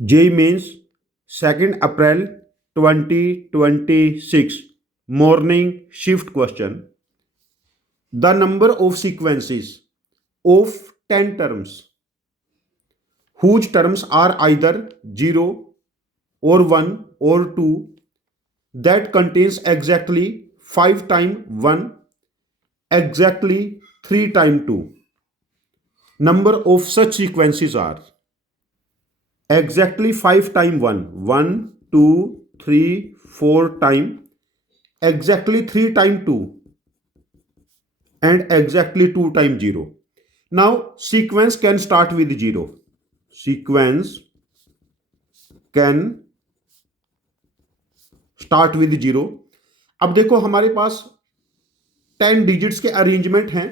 JEE Mains 2nd April 2026 morning shift question. The number of sequences of 10 terms whose terms are either 0 or 1 or 2 that contains exactly 5 times 1, exactly 3 times 2. Number of such sequences are exactly 5 times 1, 2, 3, 4 times, exactly 3 times 2, and exactly 2 times 0. Now, sequence can start with 0. Sequence can start with 0. अब देखो हमारे पास 10 digits के arrangement हैं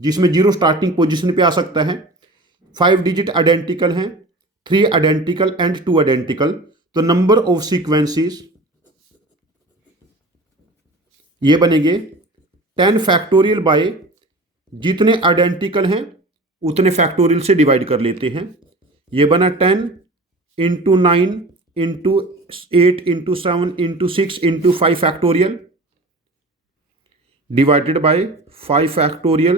जिसमें 0 starting position पे आ सकता है, 5 digit identical हैं, 3 आइडेंटिकल एंड 2 आइडेंटिकल. तो नंबर ऑफ सीक्वेंसेस ये बनेंगे 10 फैक्टोरियल बाय जितने आइडेंटिकल हैं उतने फैक्टोरियल से डिवाइड कर लेते हैं. ये बना 10 into 9 into 8 into 7 into 6 into 5 factorial divided by 5 factorial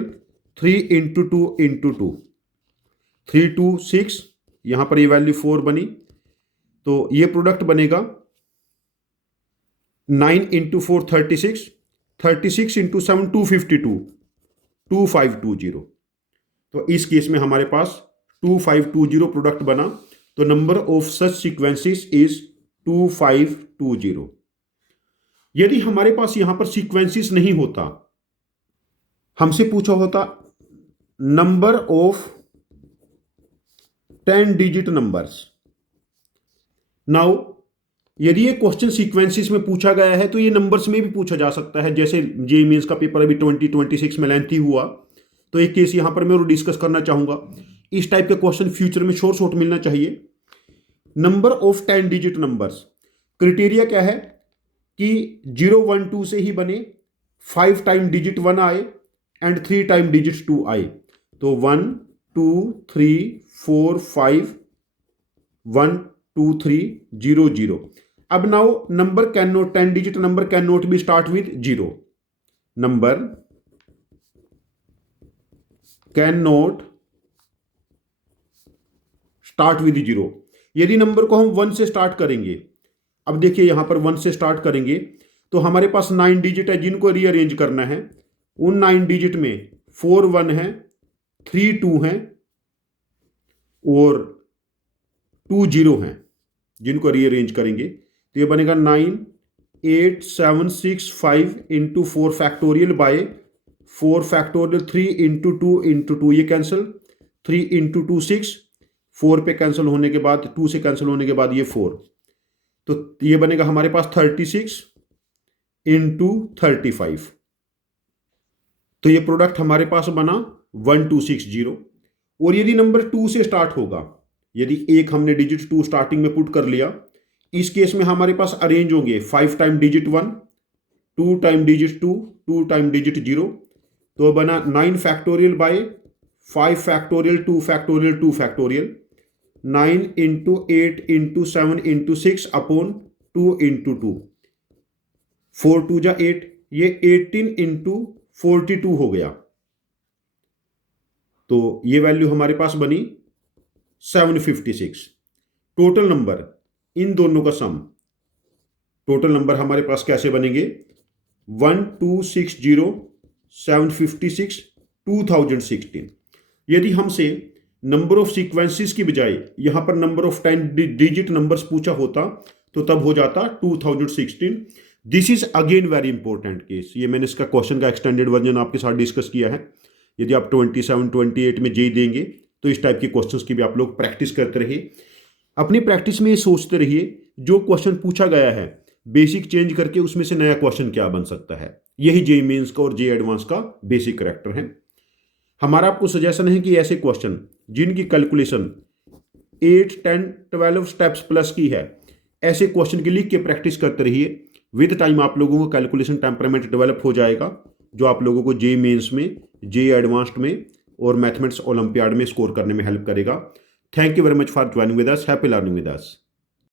3 into 2 into 2, 3 2 6. यहां पर ये वैल्यू 4 बनी तो ये प्रोडक्ट बनेगा 9 इंटू 4 36, 36 इंटू 7 252, 2520. तो इस केस में हमारे पास 2520 प्रोडक्ट बना. तो number of such sequences is 2520. यदि हमारे पास यहां पर सीक्वेंसेस नहीं होता, हमसे पूछा होता number of 10 digit numbers. Now यदि ये क्वेश्चन सीक्वेंसेस में पूछा गया है तो ये नंबर्स में भी पूछा जा सकता है. जैसे जेईई मेंस का पेपर अभी 2026 में लेंथी हुआ तो एक केस यहां पर मैं और डिस्कस करना चाहूंगा. इस टाइप के क्वेश्चन फ्यूचर में शॉर्ट मिलना चाहिए. Number of 10 digit numbers, criteria क्या है कि 0 1 2 से ही बने, 5 टाइम डिजिट 1 आए एंड 3 टाइम डिजिट 2 आए. तो 1 2 3 4 5 1 2 3 0 0. अब now number can not 10 digit number can not be start with 0. Number can not start with 0. यदि नंबर को हम 1 से स्टार्ट करेंगे, अब देखिए यहां पर 1 से स्टार्ट करेंगे तो हमारे पास 9 डिजिट है जिनको रीअरेंज करना है. उन 9 डिजिट में 4 1 है, 3 2 हैं और 2 0 हैं जिनको रीअरेंज करेंगे. तो ये बनेगा 9 8 7 6 5 into 4 factorial by 4 factorial 3 into 2 into 2. ये कैंसिल, 3 इंटू 2 6, 4 पे कैंसिल होने के बाद 2 से कैंसिल होने के बाद ये 4. तो ये बनेगा हमारे पास 36 इंटू 35. तो ये प्रोडक्ट हमारे पास बना 1260. और यदि नंबर 2 से स्टार्ट होगा, यदि एक हमने डिजिट 2 स्टार्टिंग में पुट कर लिया, इस केस में हमारे पास अरेंज होंगे 5 time digit 1, 2 time digit 2, 2 time digit 0. तो बना 9 factorial by 5 factorial 2 factorial 2 factorial, 9 into 8 into 7 into 6 upon 2 into 2, 4 2 जा 8, ये 18 इंटू 42 हो गया. तो ये वैल्यू हमारे पास बनी 756. टोटल नंबर इन दोनों का सम, टोटल नंबर हमारे पास कैसे बनेंगे 1260 756 2016. यदि हमसे नंबर ऑफ सीक्वेंसेस की बजाय यहां पर नंबर ऑफ 10 डिजिट नंबर्स पूछा होता तो तब हो जाता 2016. This is again very important case. ये मैंने इसका क्वेश्चन का एक्सटेंडेड वर्जन आपके साथ डिस्कस किया है. यदि आप 27 28 में जेईई देंगे तो इस टाइप के क्वेश्चंस की भी आप लोग प्रैक्टिस करते रहिए. अपनी प्रैक्टिस में ये सोचते रहिए जो क्वेश्चन पूछा गया है बेसिक चेंज करके उसमें से नया क्वेश्चन क्या बन सकता है. यही जेईई मेंस का और जेईई एडवांस का बेसिक करैक्टर है. हमारा आपको सजेशन है कि ऐसे क्वेश्चन जिनकी कैलकुलेशन 8 10 12 स्टेप्स प्लस की है, ऐसे क्वेश्चन की लिख के प्रैक्टिस करते रहिए. विद टाइम आप लोगों को कैलकुलेशन टेम्परामेंट डेवलप हो जाएगा जो आप लोगों को जेईई मेंस में, जेईई एडवांस्ड में और मैथमेटिक्स ओलंपियाड में स्कोर करने में हेल्प करेगा. Thank you very much for joining with us. Happy learning with us.